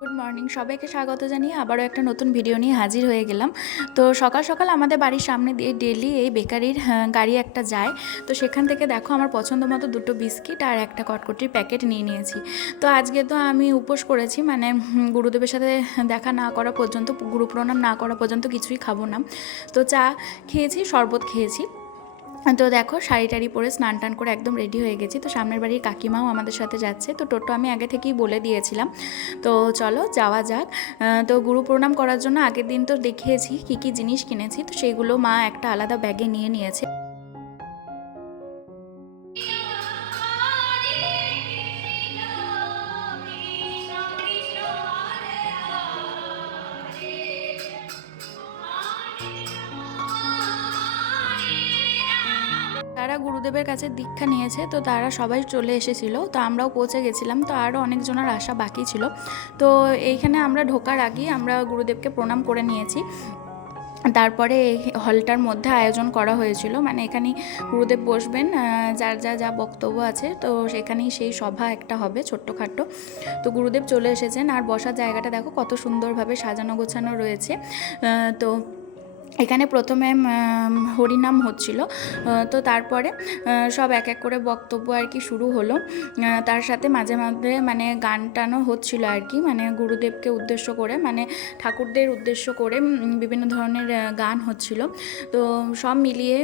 Good morning, সবাইকে স্বাগত জানিয়ে আবারও একটা নতুন ভিডিও নিয়ে হাজির হয়ে গেলাম। তো সকাল সকাল আমাদের বাড়ির সামনে দিয়ে ডেলি এই বেকারির গাড়ি একটা যায়। তো সেখান থেকে দেখো আমার পছন্দ মতো দুটো বিস্কিট আর একটা কটকটির প্যাকেট নিয়ে নিয়েছি। তো আজকে তো আমি উপোস করেছি, মানে গুরুদেবের সাথে দেখা না করা পর্যন্ত, গুরু প্রণাম না করা পর্যন্ত কিছুই খাবো না। তো চা খেয়েছি, শরবত খেয়েছি। তো দেখো শাড়ি টাড়ি পরে স্নান টান করে একদম রেডি হয়ে গেছি। তো সামনের বাড়ির কাকিমাও আমাদের সাথে যাচ্ছে। তো টোটো আমি আগে থেকেই বলে দিয়েছিলাম। তো চলো যাওয়া যাক। তো গুরু প্রণাম করার জন্য আগের দিন তো দেখিয়েছি কী কী জিনিস কিনেছি, তো সেইগুলো মা একটা আলাদা ব্যাগে নিয়ে নিয়েছে। তারা গুরুদেবের কাছে দীক্ষা নিয়েছে, তো তারা সবাই চলে এসেছিল। তো আমরাও পৌঁছে গেছিলাম। তো আরও অনেকজনের আসা বাকি ছিল। তো এইখানে আমরা ঢোকার আগেই আমরা গুরুদেবকে প্রণাম করে নিয়েছি। তারপরে এই হলটার মধ্যে আয়োজন করা হয়েছিল, মানে এখানেই গুরুদেব বসবেন, যার যা বক্তব্য আছে তো সেখানেই সেই সভা একটা হবে ছোট্টখাট্টো। তো গুরুদেব চলে এসেছেন, আর বসার জায়গাটা দেখো কত সুন্দরভাবে সাজানো গোছানো রয়েছে। তো এখানে প্রথমে হরিনাম হচ্ছিল। তো তারপরে সব এক এক করে বক্তব্য আর কি শুরু হলো। তার সাথে মাঝে মাঝে মানে গান টানও হচ্ছিল আর কি, মানে গুরুদেবকে উদ্দেশ্য করে, মানে ঠাকুরদের উদ্দেশ্য করে বিভিন্ন ধরনের গান হচ্ছিল। তো সব মিলিয়ে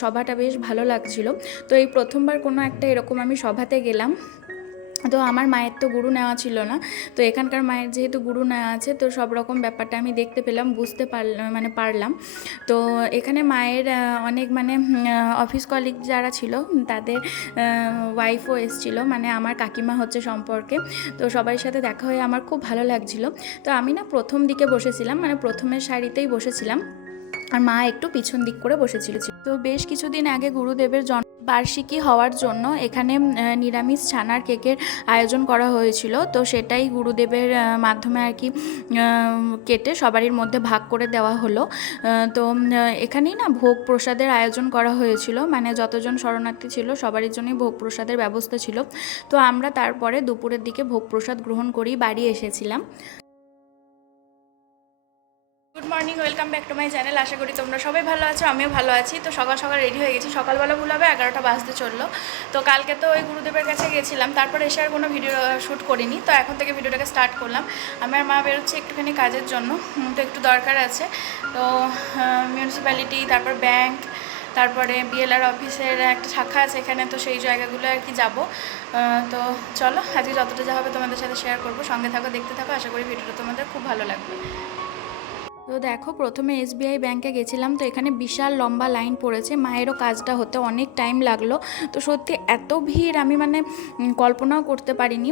সভাটা বেশ ভালো লাগছিল। তো এই প্রথমবার কোনো একটা এরকম আমি সভাতে গেলাম। তো আমার মায়ের তো গুরু নেওয়া ছিল না। তো এখানকার মায়ের যেহেতু গুরু নেওয়া আছে, তো সব রকম ব্যাপারটা আমি দেখতে পেলাম, বুঝতে পারলাম। তো এখানে মায়ের অনেক মানে অফিস কলিগ যারা ছিল তাদের ওয়াইফও এসেছিলো, মানে আমার কাকিমা হচ্ছে সম্পর্কে। তো সবার সাথে দেখা হয়ে আমার খুব ভালো লাগছিল। তো আমি না প্রথম দিকে বসেছিলাম, মানে প্রথমের সারিতেই বসেছিলাম, আর মা একটু পিছন দিক করে বসেছিল। তো বেশ কিছুদিন আগে গুরুদেবের বার্ষিকী হওয়ার জন্য এখানে নিরামিষ ছানার কেকের আয়োজন করা হয়েছিল। তো সেটাই গুরুদেবের মাধ্যমে আর কি কেটে সবারই মধ্যে ভাগ করে দেওয়া হলো। তো এখানেই না ভোগ প্রসাদের আয়োজন করা হয়েছিল, মানে যতজন শরণার্থী ছিল সবারই জন্যই ভোগ প্রসাদের ব্যবস্থা ছিল। তো আমরা তারপরে দুপুরের দিকে ভোগ প্রসাদ গ্রহণ করেই বাড়ি এসেছিলাম। Good morning, welcome back to my channel. আশা করি তোমরা সবাই ভালো আছো, আমিও ভালো আছি। তো সকাল সকাল রেডি হয়ে গেছি, সকালবেলা ভুল হবে 11টা বাজতে চললো। তো কালকে তো ওই গুরুদেবের কাছে গেছিলাম, তারপর এসে আর কোনো ভিডিও শ্যুট করিনি। তো এখন থেকে ভিডিওটাকে স্টার্ট করলাম। আমার মা বেরোচ্ছে একটুখানি কাজের জন্য, তো একটু দরকার আছে। তো মিউনিসিপ্যালিটি, তারপর ব্যাংক, তারপরে বিএলআর অফিসের একটা শাখা আছে এখানে, তো সেই জায়গাগুলো আর কি যাবো। তো চলো আজকে যতটা যা হবে তোমাদের সাথে শেয়ার করবো। সঙ্গে থাকো, দেখতে থাকো, আশা করি ভিডিওটা তোমাদের খুব ভালো লাগবে। তো দেখো প্রথমে এসবিআই ব্যাংকে গেছিলাম। তো এখানে বিশাল লম্বা লাইন পড়েছে, মায়েরও কাজটা হতে অনেক টাইম লাগলো। তো সত্যি এত ভিড় আমি মানে কল্পনাও করতে পারিনি।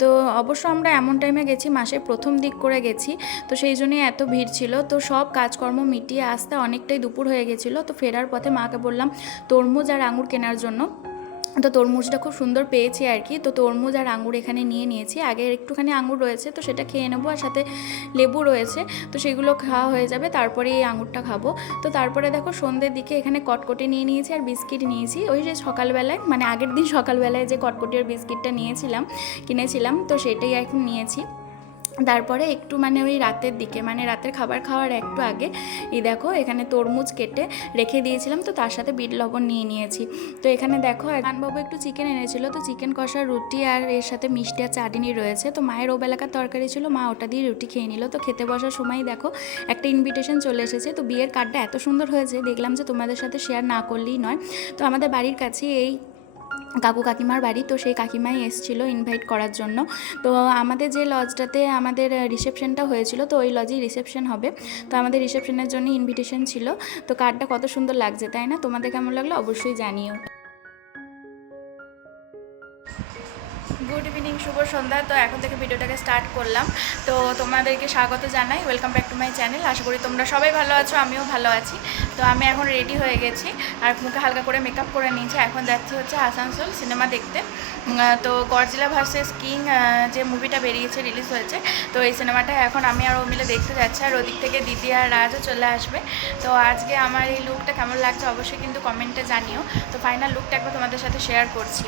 তো অবশ্য আমরা এমন টাইমে গেছি, মাসের প্রথম দিক করে গেছি, তো সেই জন্যই এত ভিড় ছিল। তো সব কাজকর্ম মিটিয়ে আসতে অনেকটাই দুপুর হয়ে গেছিলো। তো ফেরার পথে মাকে বললাম তরমুজ আর আঙুর কেনার জন্য। তো তরমুজটা খুব সুন্দর পেয়েছি আর কি। তো তরমুজ আর আঙুর এখানে নিয়ে নিয়েছি। আগে একটুখানি আঙুর রয়েছে, তো সেটা খেয়ে নেবো, আর সাথে লেবু রয়েছে, তো সেগুলো খাওয়া হয়ে যাবে, তারপরে এই আঙুরটা খাবো। তো তারপরে দেখো সন্ধ্যের দিকে এখানে কটকটি নিয়ে নিয়েছি আর বিস্কিট নিয়েছি। ওই যে সকালবেলায়, মানে আগের দিন সকালবেলায় যে কটকটি আর বিস্কিটটা কিনেছিলাম, তো সেটাই এখন নিয়েছি। তারপরে একটু মানে ওই রাতের দিকে, মানে রাতের খাবার খাওয়ার একটু আগে এই দেখো এখানে তরমুজ কেটে রেখে দিয়েছিলাম, তো তার সাথে বিট লবণ নিয়ে নিয়েছি। তো এখানে দেখো খানবাবু একটু চিকেন এনেছিল, তো চিকেন কষা, রুটি আর এর সাথে মিষ্টি আর চাটনি রয়েছে। তো মায়ের ওবেলাকার তরকারি ছিল, মা ওটা দিয়ে রুটি খেয়ে নিল। তো খেতে বসার সময় দেখো একটা ইনভিটেশন চলে এসেছে। তো বিয়ের কার্ডটা এত সুন্দর হয়েছে, দেখলাম যে তোমাদের সাথে শেয়ার না করলেই নয়। তো আমাদের বাড়ির কাছে এই কাকু কাকিমার বাড়ি, তো সেই কাকিমাই এসেছিলো ইনভাইট করার জন্য। তো আমাদের যে লজটাতে আমাদের রিসেপশনটা হয়েছিল, তো ওই লজেই রিসেপশন হবে। তো আমাদের রিসেপশনের জন্য ইনভিটেশন ছিল। তো কার্ডটা কত সুন্দর লাগছে তাই না? তোমাদের কেমন লাগলো অবশ্যই জানিও। গুড ইভিনিং, শুভ সন্ধ্যা। তো এখন থেকে ভিডিওটাকে স্টার্ট করলাম। তো তোমাদেরকে স্বাগত জানাই, welcome back to my channel. আশা করি তোমরা সবাই ভালো আছো, আমিও ভালো আছি। তো আমি এখন রেডি হয়ে গেছি, আর মুখে হালকা করে মেকআপ করে নিয়েছি। এখন যাচ্ছি হচ্ছে আসানসোল সিনেমা দেখতে। তো গডজিলা ভার্সেস কিং যে মুভিটা বেরিয়েছে, রিলিজ হয়েছে, তো এই সিনেমাটা এখন আমি আর ও মিলে দেখতে যাচ্ছি। আর ওদিক থেকে দিদি আর রাজও চলে আসবে। তো আজকে আমার এই লুকটা কেমন লাগছে অবশ্যই কিন্তু কমেন্টে জানিও। তো ফাইনাল লুকটা একবার তোমাদের সাথে শেয়ার করছি।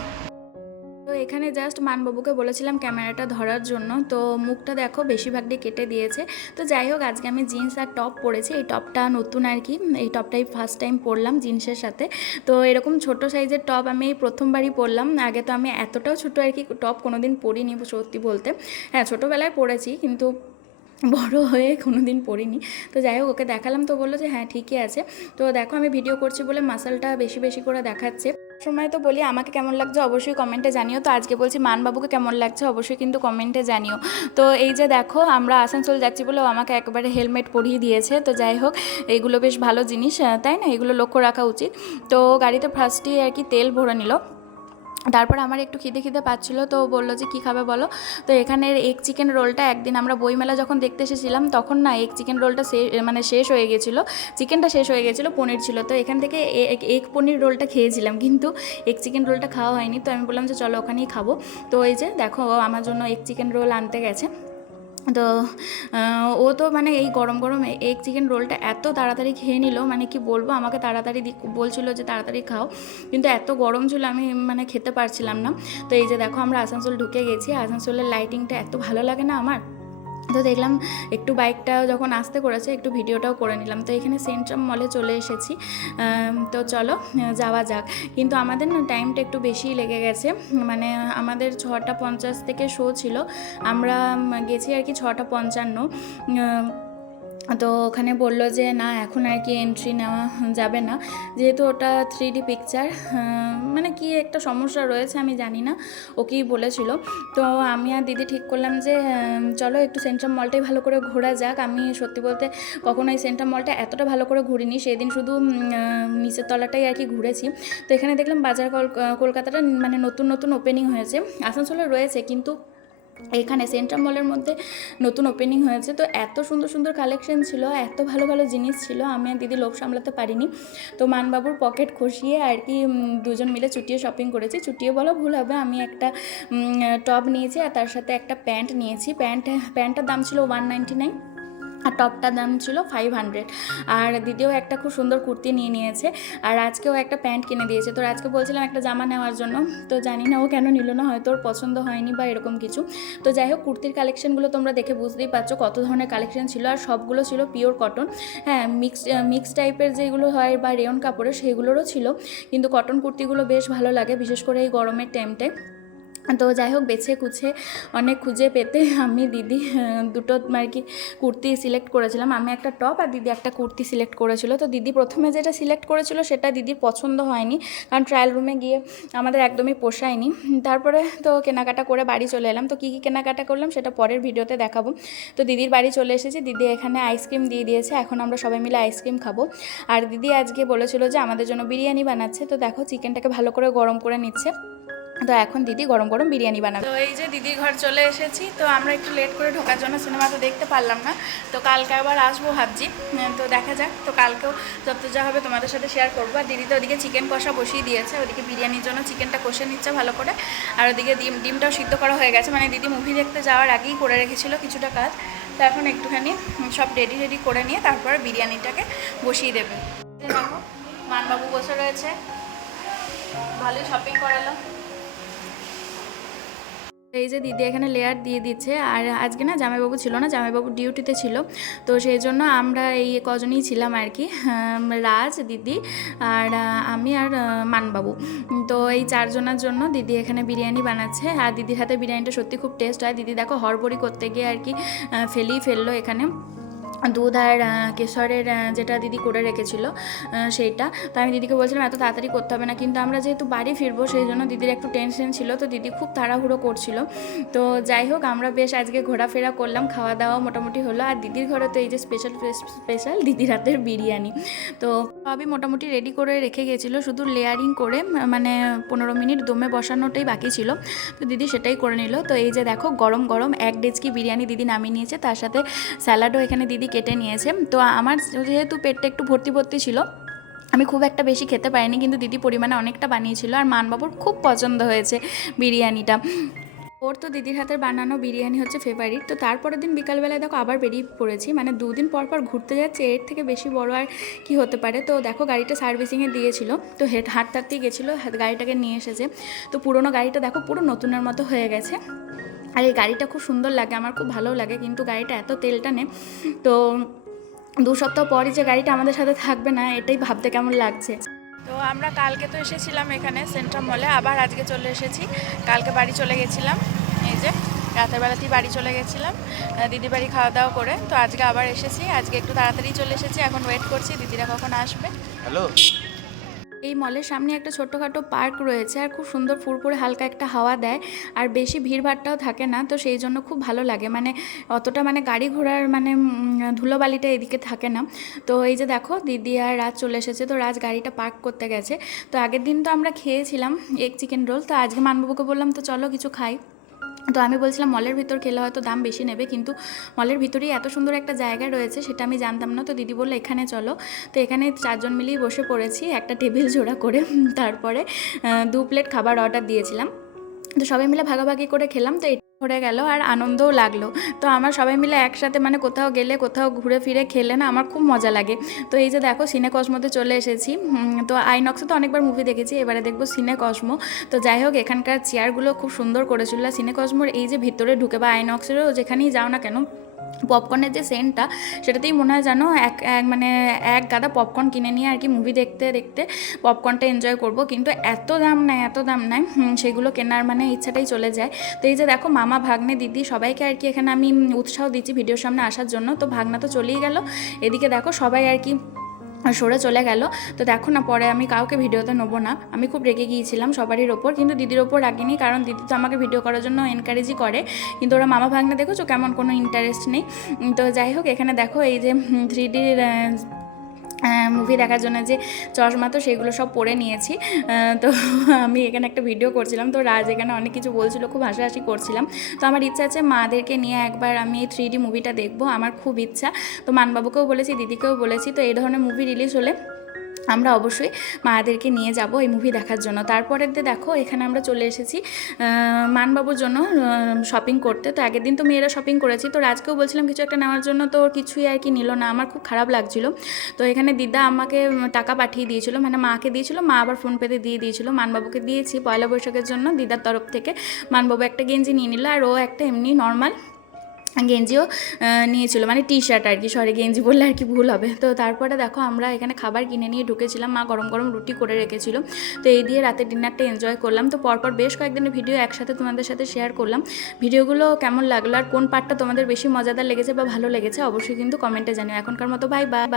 তো এখানে জাস্ট মানবাবুকে বলেছিলাম ক্যামেরাটা ধরার জন্য, তো মুখটা দেখো বেশিরভাগটাই কেটে দিয়েছে। তো যাই হোক, আজকে আমি জিন্স আর টপ পরেছি। এই টপটা নতুন আর কি, এই টপটাই ফার্স্ট টাইম পরলাম জিন্সের সাথে। তো এরকম ছোট সাইজের টপ আমি প্রথমবারই পরলাম। আগে তো আমি এতটাও ছোটো আর কি টপ কোনোদিন পরিনি সত্যি বলতে। হ্যাঁ, ছোটোবেলায় পরেছি, কিন্তু বড় হয়ে কোনো দিন পরিনি। তো যাই হোক, ওকে দেখালাম, তো বললো যে হ্যাঁ ঠিকই আছে। তো দেখো, আমি ভিডিও করছি বলে মাসলটা বেশি বেশি করে দেখাচ্ছে। সময় তো বলি আমাকে কেমন লাগছে অবশ্যই কমেন্টে জানিও। তো আজকে বলছি মানবাবুকে কেমন লাগছে অবশ্যই কিন্তু কমেন্টে জানিও। তো এই যে দেখো, আমরা আসানসোল যাচ্ছি বলে আমাকে একবারে হেলমেট পরিয়ে দিয়েছে। তো যাই হোক, এইগুলো বেশ ভালো জিনিস, তাই না? এগুলো লক্ষ্য রাখা উচিত। তো গাড়িতে ফার্স্টই আর কি তেল ভরে নিল। তারপর আমার একটু খিদে পাচ্ছিলো, তো বললো যে কী খাবে বলো। তো এখানের এগ চিকেন রোলটা একদিন আমরা বইমেলা যখন দেখতে এসেছিলাম তখন না এগ চিকেন রোলটা শেষ হয়ে গেছিলো, চিকেনটা শেষ হয়ে গেছিলো, পনির ছিল। তো এখান থেকে এগ পনির রোলটা খেয়েছিলাম, কিন্তু এগ চিকেন রোলটা খাওয়া হয়নি। তো আমি বললাম যে চলো ওখানেই খাবো। তো এই যে দেখো, আমার জন্য এগ চিকেন রোল আনতে গেছে। তো ও তো মানে এই গরম গরম এগ চিকেন রোলটা এত তাড়াতাড়ি খেয়ে নিল, মানে কি বলবো, আমাকে তাড়াতাড়ি বলছিল যে তাড়াতাড়ি খাও, কিন্তু এত গরম ছিল আমি মানে খেতে পারছিলাম না। তো এই যে দেখো, আমরা আসানসোল ঢুকে গেছি। আসানসোলের লাইটিংটা এত ভালো লাগে না আমার। তো দেখলাম একটু বাইকটা যখন আসতে করেছে একটু ভিডিওটাও করে নিলাম। তো এখানে সেন্ট্রাম মলে চলে এসেছি। তো চলো যাওয়া যাক। কিন্তু আমাদের না টাইমটা একটু বেশিই লেগে গেছে, মানে আমাদের 6:50 থেকে শো ছিল, আমরা গেছি আর কি 6:55। তো ওখানে বললো যে না, এখন আর কি এন্ট্রি নেওয়া যাবে না, যেহেতু ওটা 3D পিকচার, মানে কি একটা সমস্যা রয়েছে আমি জানি না, ওকেই বলেছিল। তো আমি আর দিদি ঠিক করলাম যে চলো একটু সেন্ট্রাম মলটাই ভালো করে ঘোরা যাক। আমি সত্যি বলতে কখনো এই সেন্ট্রাম মলটা এতটা ভালো করে ঘুরিনি, সেদিন শুধু নিচের তলাটাই আর কি ঘুরেছি। তো এখানে দেখলাম বাজার কলকাতাটা মানে নতুন নতুন ওপেনিং হয়েছে, আসানসোলে রয়েছে কিন্তু এখানে সেন্ট্রাম মলের মধ্যে নতুন ওপেনিং হয়েছে। তো এত সুন্দর সুন্দর কালেকশন ছিল, এত ভালো ভালো জিনিস ছিল, আমি আর দিদি লোভ সামলাতে পারিনি। তো মানবাবুর পকেট খসিয়ে আর কি দুজন মিলে চুটিয়ে শপিং করেছি। চুটিয়ে বলা ভুল হবে, আমি একটা টপ নিয়েছি আর তার সাথে একটা প্যান্ট নিয়েছি। প্যান্টটার দাম ছিল 199 আর টপটার দাম ছিল 500। আর দিদিও একটা খুব সুন্দর কুর্তি নিয়ে নিয়েছে, আর আজকেও একটা প্যান্ট কিনে দিয়েছে। তো আজকে বলছিলাম একটা জামা নেওয়ার জন্য, তো জানি না ও কেন নিল না, হয়তো ওর পছন্দ হয়নি বা এরকম কিছু। তো যাই হোক, কুর্তির কালেকশনগুলো তোমরা দেখে বুঝতেই পারছো কত ধরনের কালেকশন ছিল, আর সবগুলো ছিল পিওর কটন। হ্যাঁ, মিক্স টাইপের যেগুলো হয় বা রেয়ন কাপড়ের সেগুলোরও ছিল, কিন্তু কটন কুর্তিগুলো বেশ ভালো লাগে, বিশেষ করে এই গরমের টাইমটায়। তো যাই হোক, বেছে কুছে অনেক খুঁজে পেতে আমি দিদি দুটো আর কি কুর্তি সিলেক্ট করেছিলাম। আমি একটা টপ আর দিদি একটা কুর্তি সিলেক্ট করেছিল। তো দিদি প্রথমে যেটা সিলেক্ট করেছিল সেটা দিদির পছন্দ হয়নি, কারণ ট্রায়াল রুমে গিয়ে আমাদের একদমই পোষায়নি। তারপরে তো কেনাকাটা করে বাড়ি চলে এলাম। তো কী কী কেনাকাটা করলাম সেটা পরের ভিডিওতে দেখাবো। তো দিদির বাড়ি চলে এসেছি, দিদি এখানে আইসক্রিম দিয়ে দিয়েছে, এখন আমরা সবাই মিলে আইসক্রিম খাবো। আর দিদি আজকে বলেছিল যে আমাদের জন্য বিরিয়ানি বানাচ্ছে। তো দেখো, চিকেনটাকে ভালো করে গরম করে নিচ্ছে। তো এখন দিদি গরম গরম বিরিয়ানি বানাবে। তো এই যে দিদির ঘর চলে এসেছি। তো আমরা একটু লেট করে ঢোকার জন্য সিনেমা তো দেখতে পারলাম না, তো কালকে আবার আসবো ভাবছি। তো দেখা যাক, তো কালকেও যত যা হবে তোমাদের সাথে শেয়ার করবো। আর দিদি তো ওদিকে চিকেন কষা বসিয়ে দিয়েছে, ওদিকে বিরিয়ানির জন্য চিকেনটা কষে নিচ্ছে ভালো করে, আর ওদিকে ডিমটাও সিদ্ধ করা হয়ে গেছে, মানে দিদি মুভি দেখতে যাওয়ার আগেই করে রেখেছিল কিছুটা কাজ। তো এখন একটুখানি সব রেডি করে নিয়ে তারপর বিরিয়ানিটাকে বসিয়ে দেবে। দেখো, মানবাবু বসে রয়েছে, ভালোই শপিং করালো। এই যে দিদি এখানে লেয়ার দিয়ে দিচ্ছে। আর আজকে না জামাইবাবু ছিল না, জামাইবাবু ডিউটিতে ছিল, তো সেই জন্য আমরা এই কজনই ছিলাম আর কি, রাজ, দিদি আর আমি আর মানবাবু। তো এই চারজনের জন্য দিদি এখানে বিরিয়ানি বানাচ্ছে। আর দিদির হাতে বিরিয়ানিটা সত্যি খুব টেস্ট হয়। দিদি দেখো হড়বড়ি করতে গিয়ে আর কি ফেললো এখানে দুধ আর কেশরের যেটা দিদি করে রেখেছিল সেইটা। তো আমি দিদিকে বলছিলাম এত তাড়াতাড়ি করতে হবে না, কিন্তু আমরা যেহেতু বাড়ি ফিরবো সেই জন্য দিদির একটু টেনশন ছিল, তো দিদি খুব তাড়াহুড়ো করছিল। তো যাই হোক, আমরা বেশ আজকে ঘোরাফেরা করলাম, খাওয়া দাওয়া মোটামুটি হলো। আর দিদির ঘরে তো এই যে স্পেশাল দিদির হাতের বিরিয়ানি। তো সবই মোটামুটি রেডি করে রেখে গেছিলো, শুধু লেয়ারিং করে মানে 15 মিনিট দমে বসানোটাই বাকি ছিল, তো দিদি সেটাই করে নিল। তো এই যে দেখো, গরম গরম 1 ডেচকি বিরিয়ানি দিদি নামিয়ে নিয়েছে, তার সাথে স্যালাডও এখানে দিদি কেটে নিয়েছে। তো আমার যেহেতু পেটটা একটু ভর্তি ছিল, আমি খুব একটা বেশি খেতে পারিনি, কিন্তু দিদি পরিমাণে অনেকটা বানিয়েছিল। আর মানবাবুর খুব পছন্দ হয়েছে বিরিয়ানিটা। ও ওর তো দিদির হাতের বানানো বিরিয়ানি হচ্ছে ফেভারিট। তো তারপরের দিন বিকালবেলায় দেখো আবার বেরিয়ে পড়েছি, মানে 2 দিন পর পর ঘুরতে যাচ্ছে, এর থেকে বেশি বড় আর কি হতে পারে। তো দেখো গাড়িটা সার্ভিসিংয়ে দিয়েছিল, তো হাঁটতেই গেছিলো, গাড়িটাকে নিয়ে এসেছে। তো পুরোনো গাড়িটা দেখো পুরো নতুনের মতো হয়ে গেছে। আর এই গাড়িটা খুব সুন্দর লাগে, আমার খুব ভালো লাগে, কিন্তু গাড়িটা এত তেল টানে। তো 2 সপ্তাহ পরই যে গাড়িটা আমাদের সাথে থাকবে না, এটাই ভাবতে কেমন লাগছে। তো আমরা কালকে তো এসেছিলাম এখানে সেন্ট্রাম মলে, আবার আজকে চলে এসেছি। কালকে বাড়ি চলে গেছিলাম, এই যে রাতের বেলাতেই বাড়ি চলে গেছিলাম দিদি বাড়ি খাওয়া দাওয়া করে। তো আজকে আবার এসেছি, আজকে একটু তাড়াতাড়ি চলে এসেছি, এখন ওয়েট করছি দিদিরা কখন আসবে। হ্যালো। এই মলের সামনে একটা ছোট্টখাটো পার্ক রয়েছে, আর খুব সুন্দর ফুরফুরে হালকা একটা হাওয়া দেয়, আর বেশি ভিড়ভাড়টাও থাকে না। তো সেই জন্য খুব ভালো লাগে, মানে অতটা মানে গাড়ি ঘোড়ার মানে ধুলোবালিটা এদিকে থাকে না। তো এই যে দেখো দিদি আর রাজ চলে এসেছে, তো রাজ গাড়িটা পার্ক করতে গেছে। তো আগের দিন তো আমরা খেয়েছিলাম এগ চিকেন রোল, তো আজকে মানবাবুকে বললাম তো চলো কিছু খাই। তো আমি বলছিলাম মলের ভিতর খেলে হয়তো দাম বেশি নেবে, কিন্তু মলের ভিতরেই এত সুন্দর একটা জায়গা রয়েছে সেটা আমি জানতাম না। তো দিদি বললো এখানে চলো। তো এখানে 4 জন মিলেই বসে পড়েছি একটা টেবিল জোড়া করে। তারপরে 2 প্লেট খাবার অর্ডার দিয়েছিলাম, তো সবাই মিলে ভাগাভাগি করে খেলাম। তো এটা ঘুরে গেল আর আনন্দও লাগলো। তো আমার সবাই মিলে একসাথে মানে কোথাও গেলে কোথাও ঘুরে ফিরে খেলে না আমার খুব মজা লাগে। তো এই যে দেখো সিনে কসমোতে চলে এসেছি। তো আইনক্সে তো অনেকবার মুভি দেখেছি, এবারে দেখবো সিনে কসমো। তো যাই হোক এখানকার চেয়ারগুলো খুব সুন্দর করেছিল। সিনে কসমোর এই যে ভিতরে ঢুকে বা আইনক্সেরও যেখানেই যাও না কেন, পপকর্নের যে সেন্টটা সেটাতেই মনে হয় জানো মানে এক গাদা পপকর্ন কিনে নিয়ে আর কি মুভি দেখতে দেখতে পপকর্নটা এনজয় করব। কিন্তু এত দাম নেয় সেগুলো কেনার মানে ইচ্ছাটাই চলে যায়। তো এই যে দেখো মামা ভাগ্নে দিদি সবাইকে আর কি এখানে আমি উৎসাহ দিচ্ছি ভিডিওর সামনে আসার জন্য। তো ভাগনা তো চলেই গেল, এদিকে দেখো সবাই আর কি সরে চলে গেল। তো দেখো না পরে আমি কাউকে ভিডিওতে নেবো না, আমি খুব রেগে গিয়েছিলাম সবারই ওপর, কিন্তু দিদির ওপর রাগিনি, কারণ দিদি তো আমাকে ভিডিও করার জন্য এনকারেজই করে। কিন্তু ওরা মামা ভাগ্নে দেখেছো কেমন কোনো ইন্টারেস্ট নেই। তো যাই হোক এখানে দেখো এই যে 3D মুভি দেখার জন্য যে চশমা, তো সেগুলো সব পরে নিয়েছি। তো আমি এখানে একটা ভিডিও করছিলাম, তো রাজ এখানে অনেক কিছু বলছিল, খুব হাসাহাসি করছিলাম। তো আমার ইচ্ছা আছে মাদেরকে নিয়ে একবার আমি এই 3D মুভিটা দেখবো, আমার খুব ইচ্ছা। তো মানবাবুকেও বলেছি, দিদিকেও বলেছি, তো এই ধরনের মুভি রিলিজ হলে আমরা অবশ্যই মাদেরকে নিয়ে যাব এই মুভি দেখার জন্য। তারপরের দিয়ে দেখো এখানে আমরা চলে এসেছি মানবাবুর জন্য শপিং করতে। তো আগের দিন তো মেয়েরা শপিং করেছি, তো রাজকেও বলছিলাম কিছু একটা নেওয়ার জন্য, তো কিছুই আর কি নিল না, আমার খুব খারাপ লাগছিল। তো এখানে দিদা আমাকে টাকা পাঠিয়ে দিয়েছিল, মানে মাকে দিয়েছিল, মা আবার ফোনপেতে দিয়ে দিয়েছিল। মানবাবুকে দিয়েছি পয়লা বৈশাখের জন্য দিদার তরফ থেকে। মানবাবু একটা গেঞ্জি নিয়ে নিল, আর ও একটা এমনি নর্মাল গেঞ্জিও নিয়েছিল, মানে টি শার্ট আর কি, সরি গেঞ্জি বললে আর কি ভুল হবে। তো তারপরে দেখো আমরা এখানে খাবার কিনে নিয়ে ঢুকেছিলাম, মা গরম গরম রুটি করে রেখেছিল। তো এই দিয়ে রাতের ডিনারটা এনজয় করলাম। তো পরপর বেশ কয়েকদিনের ভিডিও একসাথে তোমাদের সাথে শেয়ার করলাম। ভিডিওগুলো কেমন লাগলো আর কোন পার্টটা তোমাদের বেশি মজাদার লেগেছে বা ভালো লেগেছে অবশ্যই কিন্তু কমেন্টে জানিও। এখনকার মতো বাই বাই।